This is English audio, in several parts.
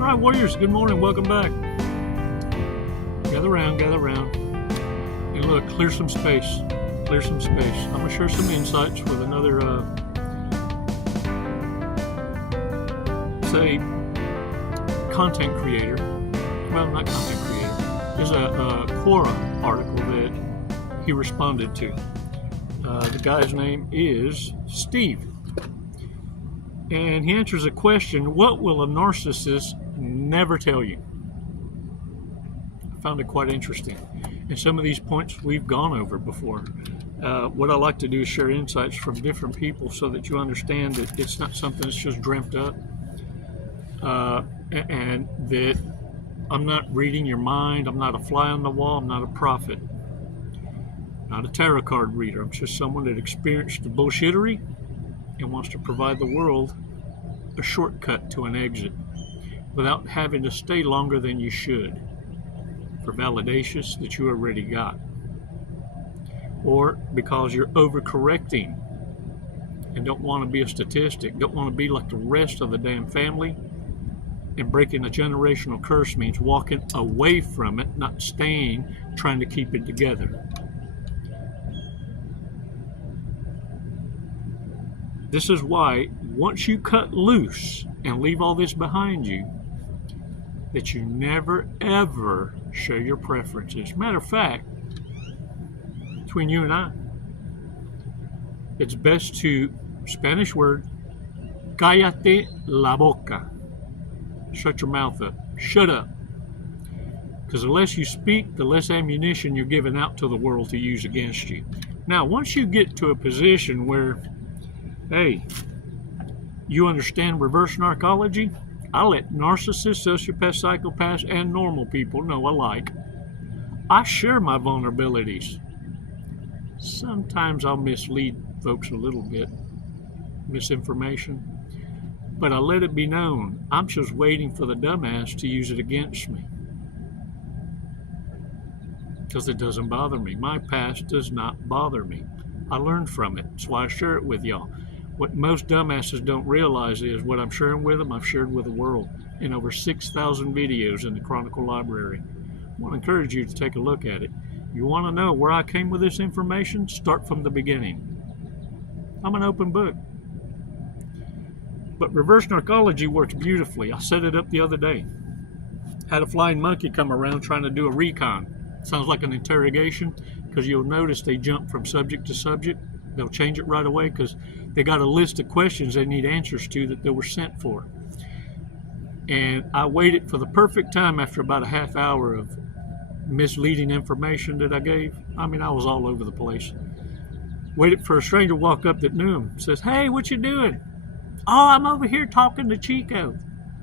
All right, Warriors, good morning. Welcome back. Gather around, gather around. And look, clear some space. Clear some space. I'm going to share some insights with another, say, content creator. Well, not content creator. There's a Quora article that he responded to. The guy's name is Steve. And he answers a question, what will a narcissist never tell you? I found it quite interesting. And some of these points we've gone over before. What I like to do is share insights from different people so that you understand that it's not something that's just dreamt up. And that I'm not reading your mind. I'm not a fly on the wall. I'm not a prophet. Not a tarot card reader. I'm just someone that experienced the bullshittery and wants to provide the world a shortcut to an exit without having to stay longer than you should for validations that you already got, or because you're overcorrecting and don't want to be a statistic, don't want to be like the rest of the damn family. And breaking a generational curse means walking away from it, not staying, trying to keep it together. This is why once you cut loose and leave all this behind you, that you never ever share your preferences. Matter of fact, between you and I, it's best to, Spanish word, cállate la boca. Shut your mouth up. Shut up. Because the less you speak, the less ammunition you're giving out to the world to use against you. Now, once you get to a position where, hey, you understand reverse narcology, I let narcissists, sociopaths, psychopaths, and normal people know alike. I share my vulnerabilities. Sometimes I'll mislead folks a little bit, misinformation, but I let it be known. I'm just waiting for the dumbass to use it against me. Because it doesn't bother me. My past does not bother me. I learned from it. That's why I share it with y'all. What most dumbasses don't realize is what I'm sharing with them, I've shared with the world in over 6,000 videos in the Chronicle Library. I want to encourage you to take a look at it. You want to know where I came with this information? Start from the beginning. I'm an open book. But reverse narcology works beautifully. I set it up the other day. Had a flying monkey come around trying to do a recon. Sounds like an interrogation, because you'll notice they jump from subject to subject. They'll change it right away because they got a list of questions they need answers to that they were sent for. And I waited for the perfect time after about a half hour of misleading information that I gave. I mean, I was all over the place. Waited for a stranger to walk up that knew him. Says, hey, what you doing? Oh, I'm over here talking to Chico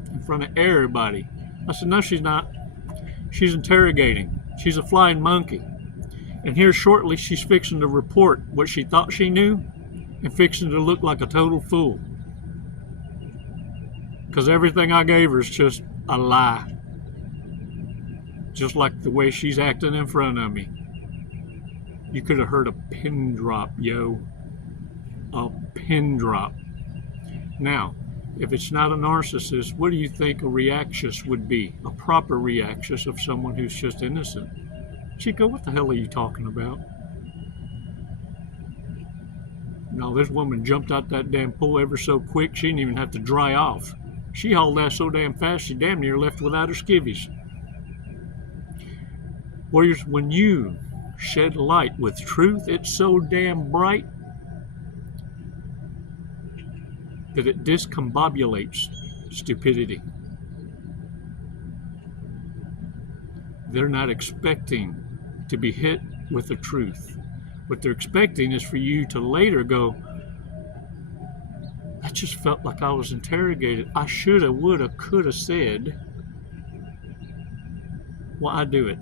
in front of everybody. I said, no, she's not. She's interrogating. She's a flying monkey. And here shortly, she's fixing to report what she thought she knew and fixing to look like a total fool. Because everything I gave her is just a lie. Just like the way she's acting in front of me. You could have heard a pin drop, yo. A pin drop. Now, if it's not a narcissist, what do you think a reactus would be? A proper reactus of someone who's just innocent. Chico, what the hell are you talking about? No, this woman jumped out that damn pool ever so quick, she didn't even have to dry off. She hauled ass so damn fast, she damn near left without her skivvies. Warriors, when you shed light with truth, it's so damn bright that it discombobulates stupidity. They're not expecting to be hit with the truth. What they're expecting is for you to later go, I just felt like I was interrogated. I shoulda, woulda, coulda said. Well, I do it.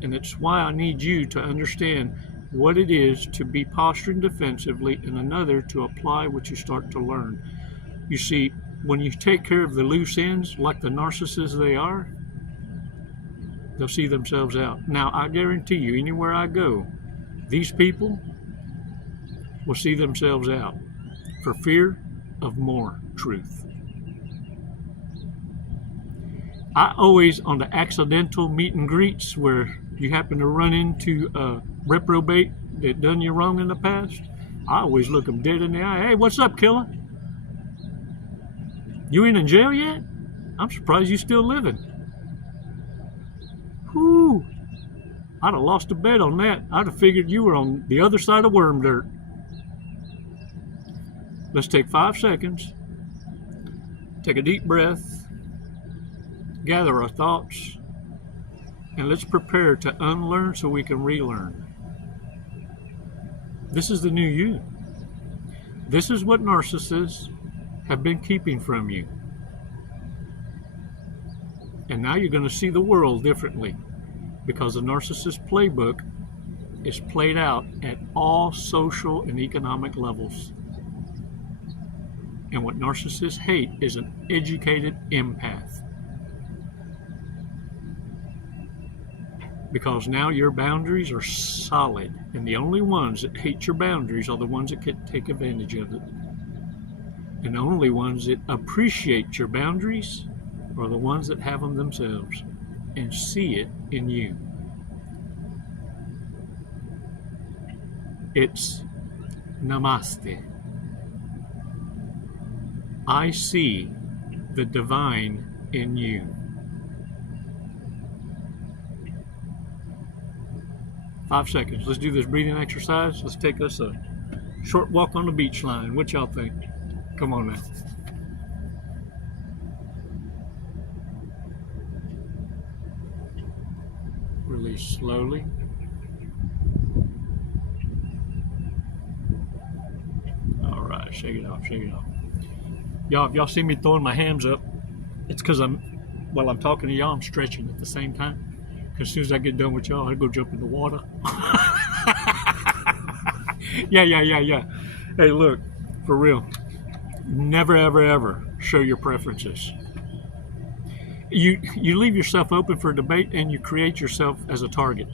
And it's why I need you to understand what it is to be posturing defensively and another to apply what you start to learn. You see, when you take care of the loose ends, like the narcissists they are, they'll see themselves out. Now, I guarantee you, anywhere I go, these people will see themselves out for fear of more truth. I always, on the accidental meet and greets where you happen to run into a reprobate that done you wrong in the past, I always look them dead in the eye. Hey, what's up, killer? You ain't in jail yet? I'm surprised you still living. Whew. I'd have lost a bet on that. I'd have figured you were on the other side of worm dirt. Let's take 5 seconds. Take a deep breath. Gather our thoughts. And let's prepare to unlearn so we can relearn. This is the new you. This is what narcissists have been keeping from you. And now you're going to see the world differently, because the narcissist playbook is played out at all social and economic levels. And what narcissists hate is an educated empath. Because now your boundaries are solid, and the only ones that hate your boundaries are the ones that can take advantage of it. And the only ones that appreciate your boundaries are the ones that have them themselves and see it in you. It's namaste. I see the divine in you. 5 seconds. Let's do this breathing exercise. Let's take us a short walk on the beach line. What y'all think? Come on now. Release slowly. All right, shake it off, shake it off. Y'all, if y'all see me throwing my hands up, it's because while I'm talking to y'all, I'm stretching at the same time. Because as soon as I get done with y'all, I go jump in the water. Yeah. Hey, look, for real. Never, ever, ever show your preferences. You leave yourself open for debate, and you create yourself as a target.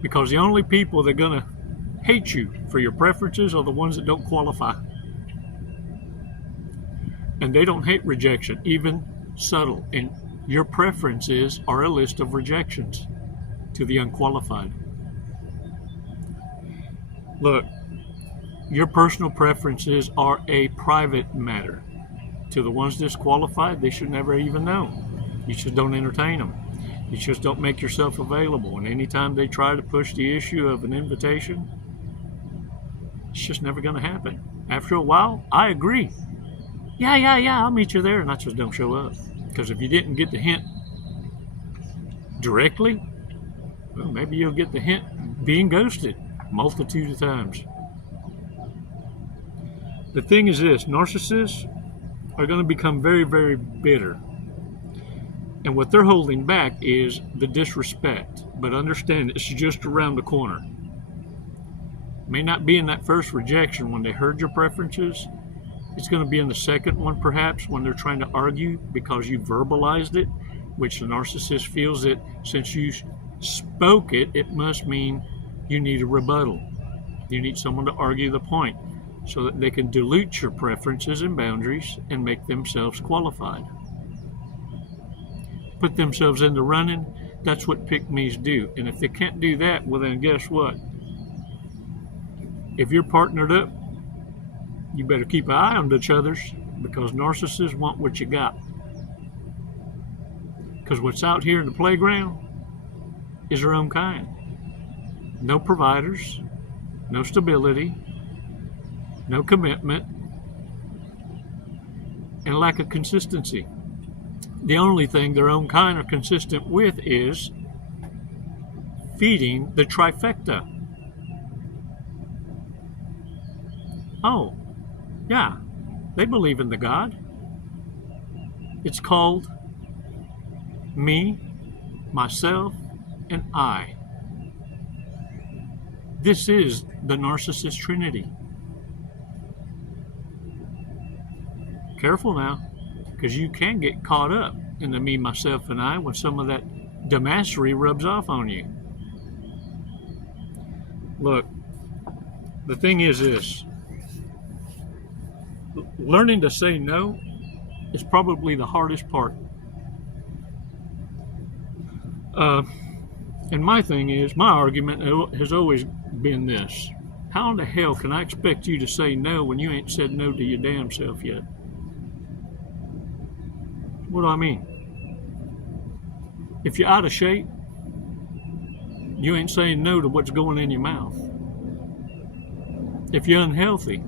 Because the only people that are going to hate you for your preferences are the ones that don't qualify. And they don't hate rejection, even subtle. And your preferences are a list of rejections to the unqualified. Look, your personal preferences are a private matter. To the ones disqualified, they should never even know. You just don't entertain them. You just don't make yourself available. And anytime they try to push the issue of an invitation, it's just never going to happen. After a while, I agree. Yeah, I'll meet you there. And I just don't show up. Because if you didn't get the hint directly, well, maybe you'll get the hint being ghosted multitude of times. The thing is this, narcissists are going to become very, very bitter. And what they're holding back is the disrespect. But understand, it's just around the corner. It may not be in that first rejection when they heard your preferences. It's going to be in the second one, perhaps, when they're trying to argue because you verbalized it, which the narcissist feels that since you spoke it, it must mean you need a rebuttal. You need someone to argue the point so that they can dilute your preferences and boundaries and make themselves qualified. Put themselves in the running. That's what pick-me's do. And if they can't do that, well then guess what? If you're partnered up, you better keep an eye on each other's, because narcissists want what you got. Because what's out here in the playground is their own kind. No providers, no stability, no commitment, and lack of consistency. The only thing their own kind are consistent with is feeding the trifecta. Oh, yeah, they believe in the God. It's called me, myself, and I. This is the narcissist trinity. Careful now, because you can get caught up in the me, myself, and I when some of that dumbassery rubs off on you. Look, the thing is this. Learning to say no is probably the hardest part. And my thing is, my argument has always been this. How in the hell can I expect you to say no when you ain't said no to your damn self yet? What do I mean? If you're out of shape, you ain't saying no to what's going in your mouth. If you're unhealthy,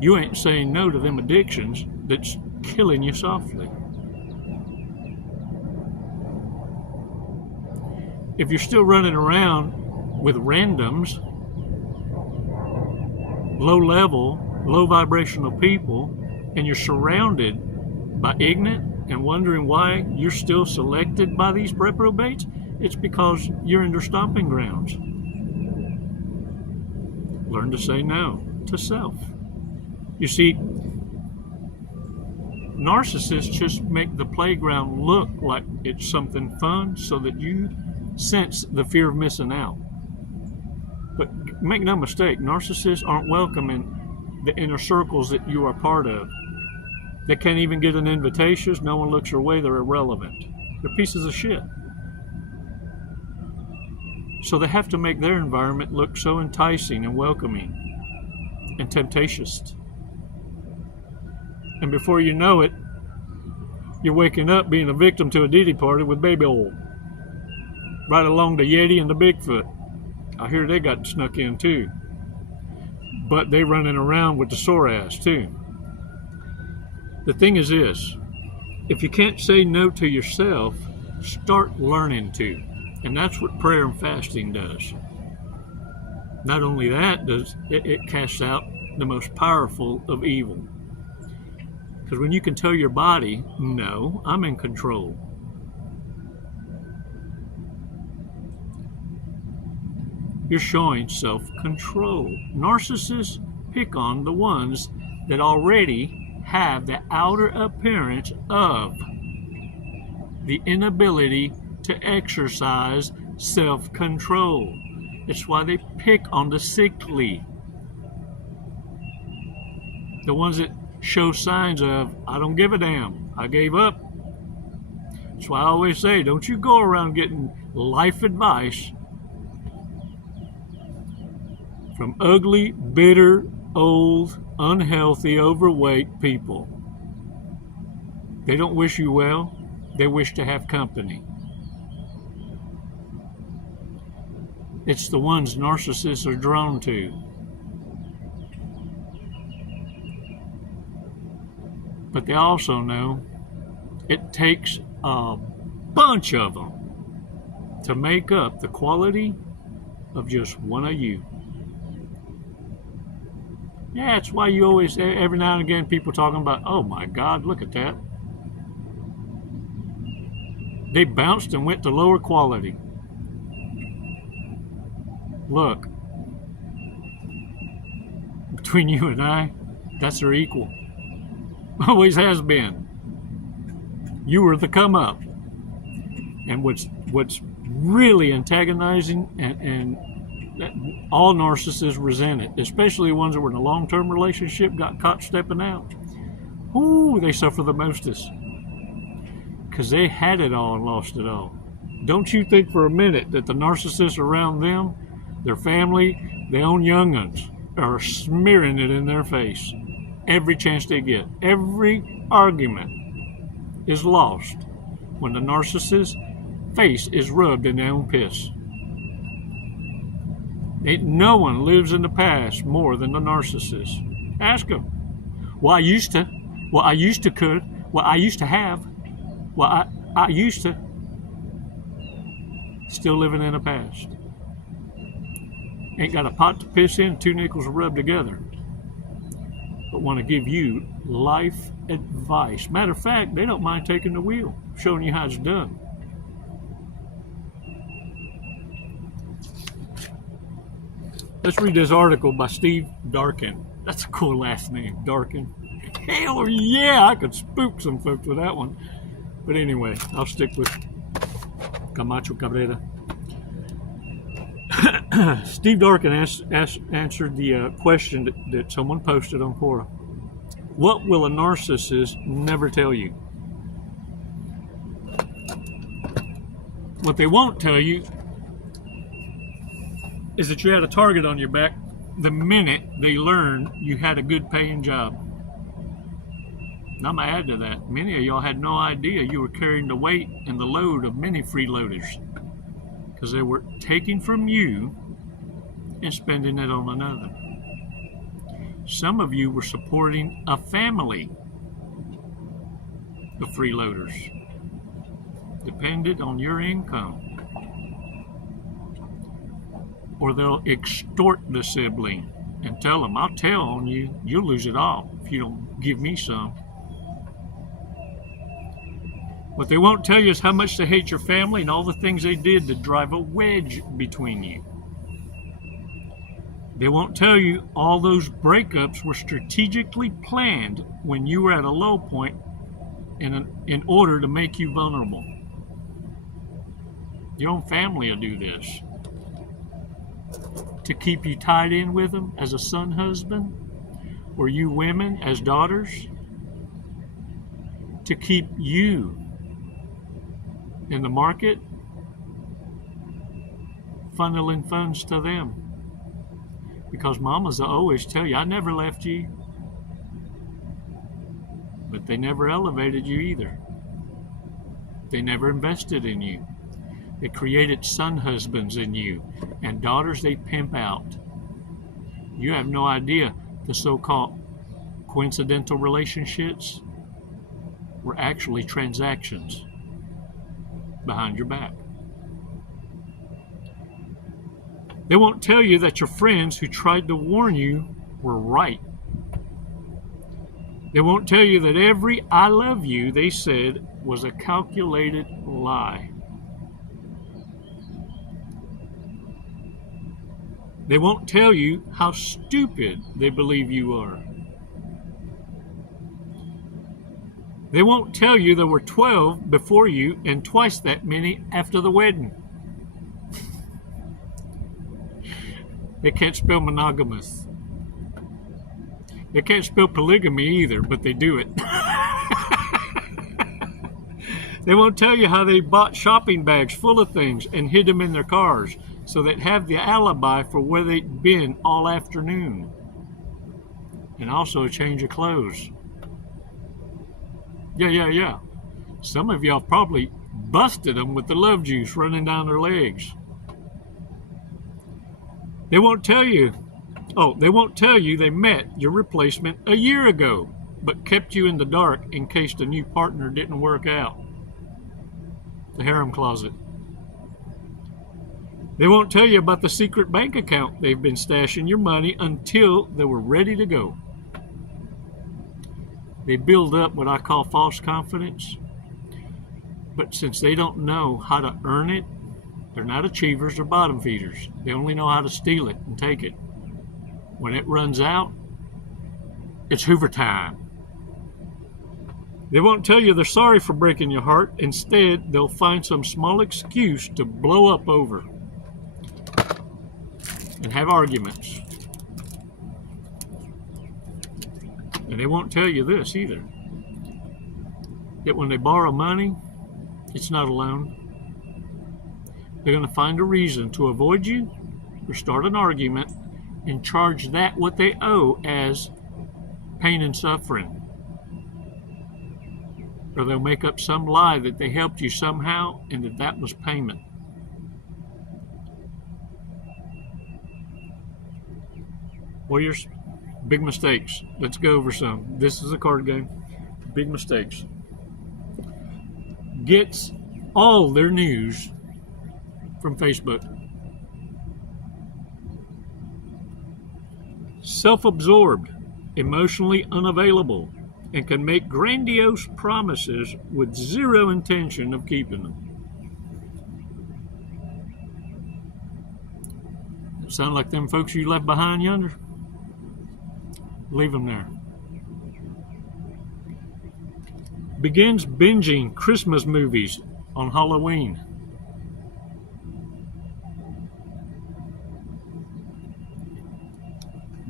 you ain't saying no to them addictions that's killing you softly. If you're still running around with randoms, low level, low vibrational people, and you're surrounded by ignorant and wondering why you're still selected by these reprobates, it's because you're in their stomping grounds. Learn to say no to self. You see, narcissists just make the playground look like it's something fun so that you sense the fear of missing out. But make no mistake, narcissists aren't welcome in the inner circles that you are part of. They can't even get an invitation. No one looks their way. They're irrelevant. They're pieces of shit. So they have to make their environment look so enticing and welcoming and temptatious. And before you know it, you're waking up being a victim to a Diddy party with baby oil. Right along the Yeti and the Bigfoot. I hear they got snuck in too. But they running around with the sore ass too. The thing is this, if you can't say no to yourself, start learning to. And that's what prayer and fasting does. Not only that, it casts out the most powerful of evil. Because when you can tell your body, no, I'm in control. You're showing self-control. Narcissists pick on the ones that already have the outer appearance of the inability to exercise self-control. It's why they pick on the sickly. The ones that show signs of, I don't give a damn, I gave up. That's why I always say, don't you go around getting life advice from ugly, bitter, old, unhealthy, overweight people. They don't wish you well, they wish to have company. It's the ones narcissists are drawn to. But they also know it takes a bunch of them to make up the quality of just one of you. Yeah, that's why you always, every now and again, people talking about, oh my God, look at that. They bounced and went to lower quality. Look, between you and I, that's their equal. Always has been. You were the come up. And what's really antagonizing and all narcissists resent it, especially the ones that were in a long-term relationship, got caught stepping out. Ooh, they suffer the mostest. Because they had it all and lost it all. Don't you think for a minute that the narcissists around them, their family, their own young'uns, are smearing it in their face every chance they get. Every argument is lost when the narcissist's face is rubbed in their own piss. No one lives in the past more than the narcissist. Ask them. Well, I used to. Well, I used to could. Well, I used to have. Well, I used to. Still living in the past. Ain't got a pot to piss in, two nickels to rub together. But want to give you life advice. Matter of fact, they don't mind taking the wheel, showing you how it's done. Let's read this article by Steve Darkin. That's a cool last name, Darkin. Hell yeah, I could spook some folks with that one. But anyway, I'll stick with Camacho Cabrera. Steve Darkin answered the question that someone posted on Quora. What will a narcissist never tell you? What they won't tell you is that you had a target on your back the minute they learned you had a good paying job. And I'm going to add to that. Many of y'all had no idea you were carrying the weight and the load of many freeloaders, because they were taking from you and spending it on another. Some of you were supporting a family of freeloaders, dependent on your income. Or they'll extort the sibling and tell them, I'll tell on you, you'll lose it all if you don't give me some. What they won't tell you is how much they hate your family and all the things they did to drive a wedge between you. They won't tell you all those breakups were strategically planned when you were at a low point in order to make you vulnerable. Your own family will do this to keep you tied in with them as a son husband, or you women as daughters, to keep you in the market, funneling funds to them. Because mamas will always tell you, I never left you. But they never elevated you either. They never invested in you. They created son husbands in you, and daughters they pimp out. You have no idea the so-called coincidental relationships were actually transactions behind your back. They won't tell you that your friends who tried to warn you were right. They won't tell you that every I love you they said was a calculated lie. They won't tell you how stupid they believe you are. They won't tell you there were 12 before you and twice that many after the wedding. They can't spell monogamous. They can't spell polygamy either, but they do it. They won't tell you how they bought shopping bags full of things and hid them in their cars so they'd have the alibi for where they'd been all afternoon. And also a change of clothes. Yeah. Some of y'all probably busted them with the love juice running down their legs. They won't tell you they met your replacement a year ago, but kept you in the dark in case the new partner didn't work out. The harem closet. They won't tell you about the secret bank account they've been stashing your money until they were ready to go. They build up what I call false confidence, but since they don't know how to earn it, they're not achievers or bottom feeders. They only know how to steal it and take it. When it runs out, it's Hoover time. They won't tell you they're sorry for breaking your heart. Instead, they'll find some small excuse to blow up over and have arguments. And they won't tell you this either, that when they borrow money, it's not a loan. They're going to find a reason to avoid you or start an argument and charge that what they owe as pain and suffering. Or they'll make up some lie that they helped you somehow and that was payment. Warriors, big mistakes. Let's go over some. This is a card game. Big mistakes. Gets all their news from Facebook. Self-absorbed, emotionally unavailable, and can make grandiose promises with zero intention of keeping them. Sound like them folks you left behind yonder? Leave them there. Begins binging Christmas movies on Halloween.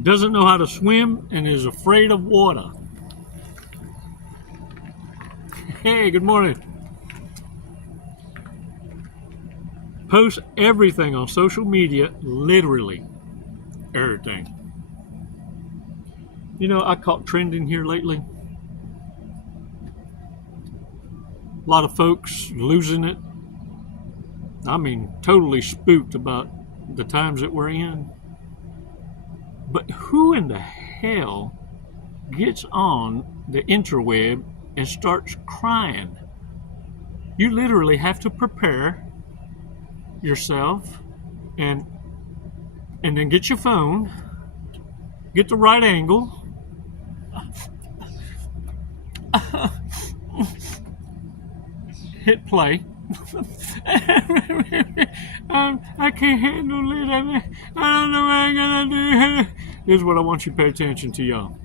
Doesn't know how to swim and is afraid of water. Hey, good morning. Post everything on social media, literally everything. You know, I caught trending here lately. A lot of folks losing it. I mean, totally spooked about the times that we're in. But who in the hell gets on the interweb and starts crying? You literally have to prepare yourself and then get your phone, get the right angle, hit play. I can't handle it. I don't know what I'm gonna do. Here's what I want you to pay attention to, y'all.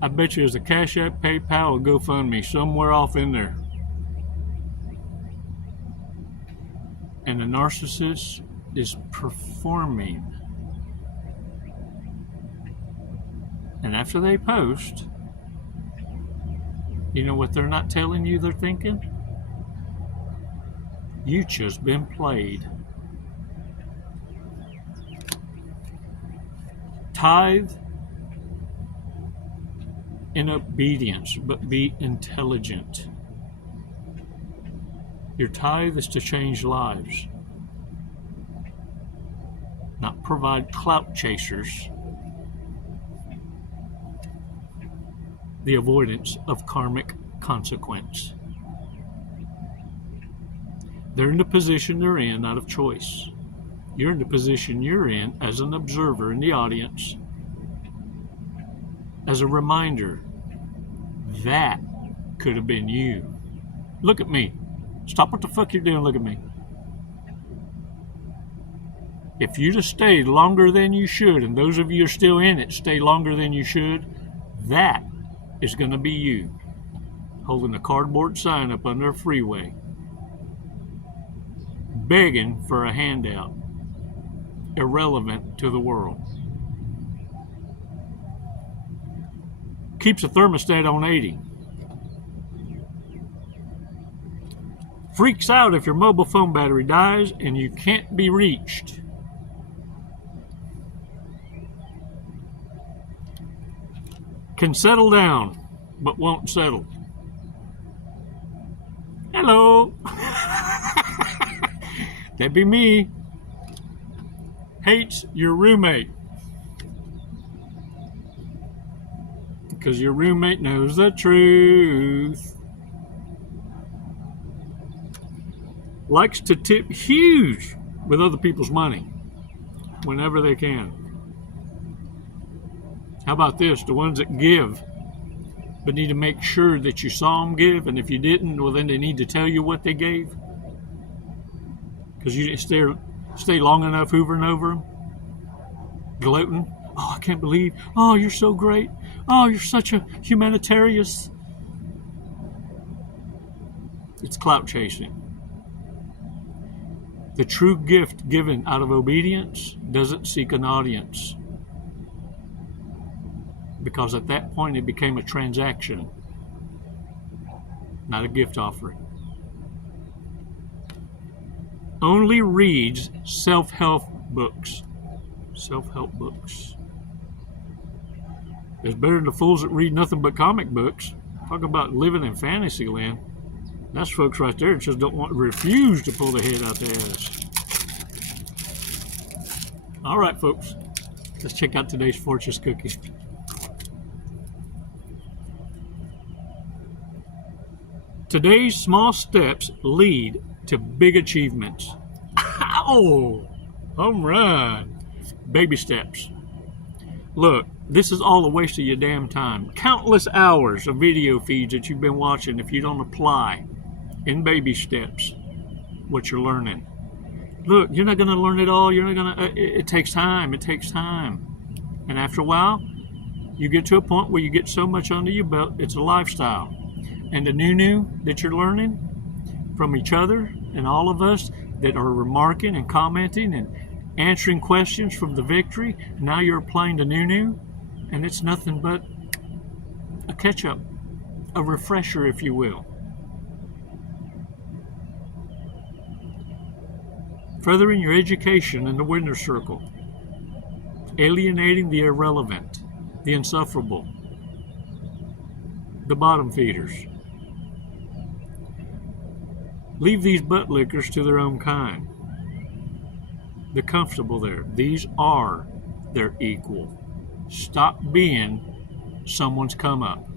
I bet you there's a Cash App, PayPal, or GoFundMe somewhere off in there. And the narcissist is performing. And after they post, you know what they're not telling you they're thinking? You just been played. Tithe in obedience, but be intelligent. Your tithe is to change lives, not provide clout chasers the avoidance of karmic consequence. They're in the position they're in out of choice. You're in the position you're in as an observer in the audience, as a reminder that could have been you. Look at me. Stop what the fuck you're doing. Look at me. If you'd have stayed longer than you should, and those of you who are still in it stay longer than you should, that is going to be you, holding a cardboard sign up under a freeway, begging for a handout, irrelevant to the world. Keeps a thermostat on 80. Freaks out if your mobile phone battery dies and you can't be reached. Can settle down, but won't settle. Hello. That'd be me. Hates your roommate. Because your roommate knows the truth. Likes to tip huge with other people's money whenever they can. How about this? The ones that give, but need to make sure that you saw them give, and if you didn't, well, then they need to tell you what they gave. Because you didn't stay long enough hoovering over them, gloating. Oh, I can't believe. Oh, you're so great. Oh, you're such a humanitarian. It's clout chasing. The true gift given out of obedience doesn't seek an audience. Because at that point it became a transaction, not a gift offering. Only reads self-help books. Self-help books. It's better than the fools that read nothing but comic books. Talk about living in fantasy land. That's folks right there that just refuse to pull their head out their ass. All right, folks. Let's check out today's Fortune's cookie. Today's small steps lead to big achievements. Ow! Home run. Baby steps. Look, this is all a waste of your damn time. Countless hours of video feeds that you've been watching if you don't apply in baby steps what you're learning. Look, you're not going to learn it all. You're not going to. It takes time. It takes time. And after a while, you get to a point where you get so much under your belt, it's a lifestyle. And the new that you're learning from each other and all of us that are remarking and commenting and answering questions from the victory, now you're applying the new, and it's nothing but a catch-up, a refresher, if you will. furthering your education in the winner's circle, alienating the irrelevant, the insufferable, the bottom feeders. Leave these butt lickers to their own kind. They're comfortable there. These are their equal. Stop being someone's come up.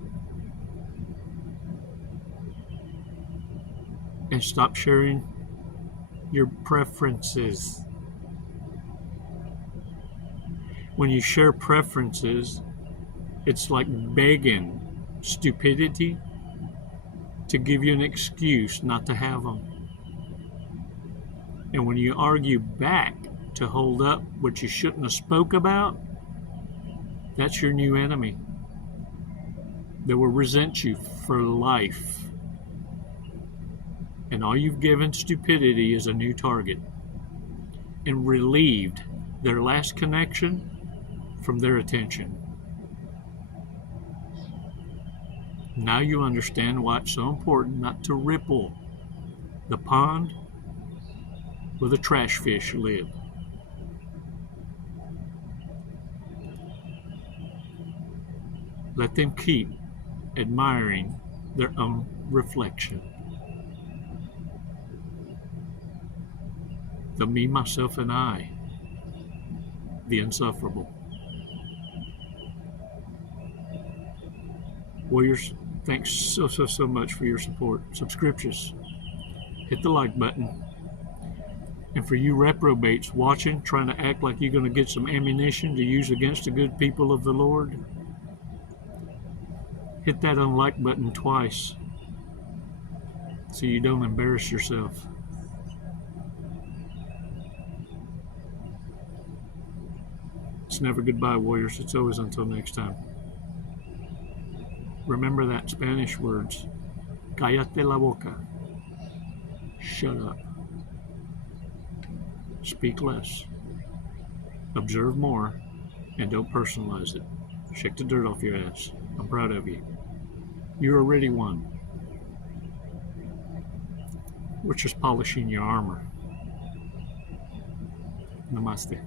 And stop sharing your preferences. When you share preferences, it's like begging stupidity to give you an excuse not to have them. And when you argue back to hold up what you shouldn't have spoke about, that's your new enemy. They will resent you for life. And all you've given stupidity is a new target and relieved their last connection from their attention. Now you understand why it's so important not to ripple the pond where the trash fish live. Let them keep admiring their own reflection. The me, myself, and I, the insufferable. Warriors, thanks so much for your support. Subscriptions. Hit the like button. And for you reprobates watching, trying to act like you're going to get some ammunition to use against the good people of the Lord, hit that unlike button twice so you don't embarrass yourself. It's never goodbye, warriors. It's always until next time. Remember that Spanish words, cállate la boca, shut up. Speak less, observe more, and don't personalize it. Shake the dirt off your ass. I'm proud of you. You're already won. We're just polishing your armor. Namaste.